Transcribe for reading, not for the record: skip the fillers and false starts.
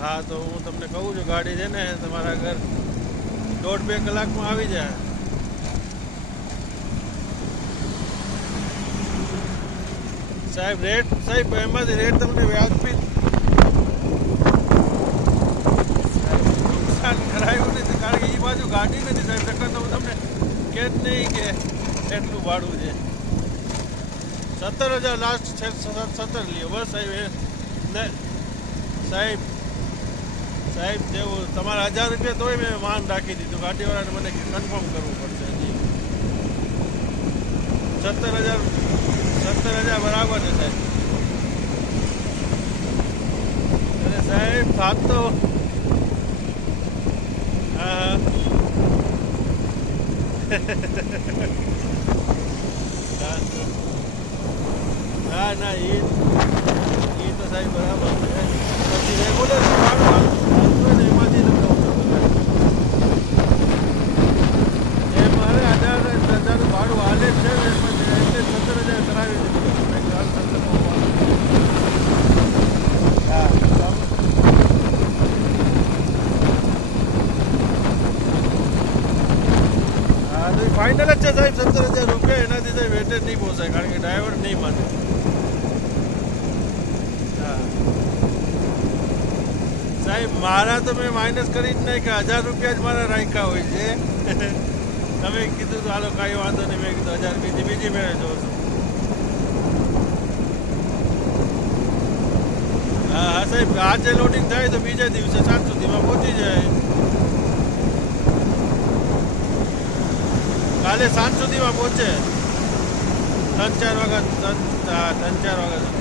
હા તો હું તમને કહું છું, ગાડી છે ને તમારા ઘર 1.5-2 કલાકમાં આવી જાય. સાહેબ રેટ, સાહેબ એમાંથી રેટ તમને વ્યાજબી નુકસાન કરાયું નથી, કારણ કે એ બાજુ ગાડી નથી સાહેબ. નકર તો હું તમને કે જ નહીં કે એટલું ભાડું છે. 17,000 લાસ્ટ છે, 17 લ્યો બસ સાહેબ. ને સાહેબ સાહેબ જેવું તમારા 1000 રૂપિયા તોય મેં માન રાખી દીધું. ગાડીવાળાને મને કન્ફર્મ કરવું પડશે હજી. 17,000 બરાબર છે સાહેબ. અરે સાહેબ થાક તો હા હા ના એ તો સાહેબ બરાબર છે. પછી રેગ્યુલર ભાડું હોય ને એમાંથી તમને ઓછો કરાય. એ મારે 1000 ભાડું હાલે જ છે ને એમાંથી એટલે 17,000 કરાવી દીધું. હા હા તો ફાઇનલ જ છે સાહેબ 17,000 રૂપિયા. એનાથી સાહેબ વેટેજ નહીં પોસાય, કારણ કે ડ્રાઈવર નહીં માને. હા સાહેબ મારા તો મેં માઇનસ કરી જ નહીં કે 1000 રૂપિયા જ મારા રાખ્યા હોય છે. તમે કીધું તો હાલો કાંઈ વાંધો નહીં. મેં કીધું 1000 બીજી મેળે જોઉં છું. હા હા સાહેબ આજે લોડિંગ થાય તો બીજા દિવસે સાંજ સુધીમાં પહોંચી જાય. કાલે સાંજ સુધીમાં પહોંચે. 3-4 વાગ્યા 3-4 વાગ્યા સુધી.